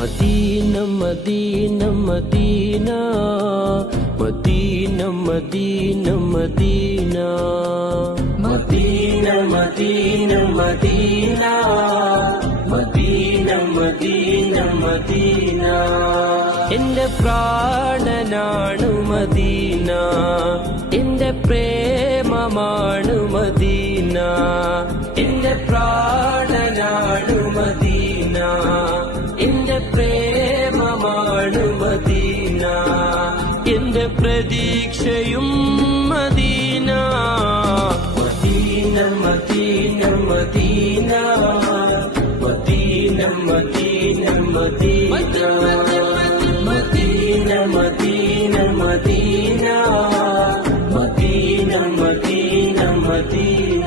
Medina Medina Medina Medina Medina Medina Medina Medina Medina Medina Medina Medina എന്റെ പ്രാണനാണു Medina എന്റെ പ്രേമമാണു Medina എന്റെ പ്രാണനാണു മദീന എന്റെ പ്രേമമാണു മദീന എന്റെ പ്രതീക്ഷയും Medina Medina Medina Medina Medina Medina Medina Medina Medina Medina Medina Medina Medina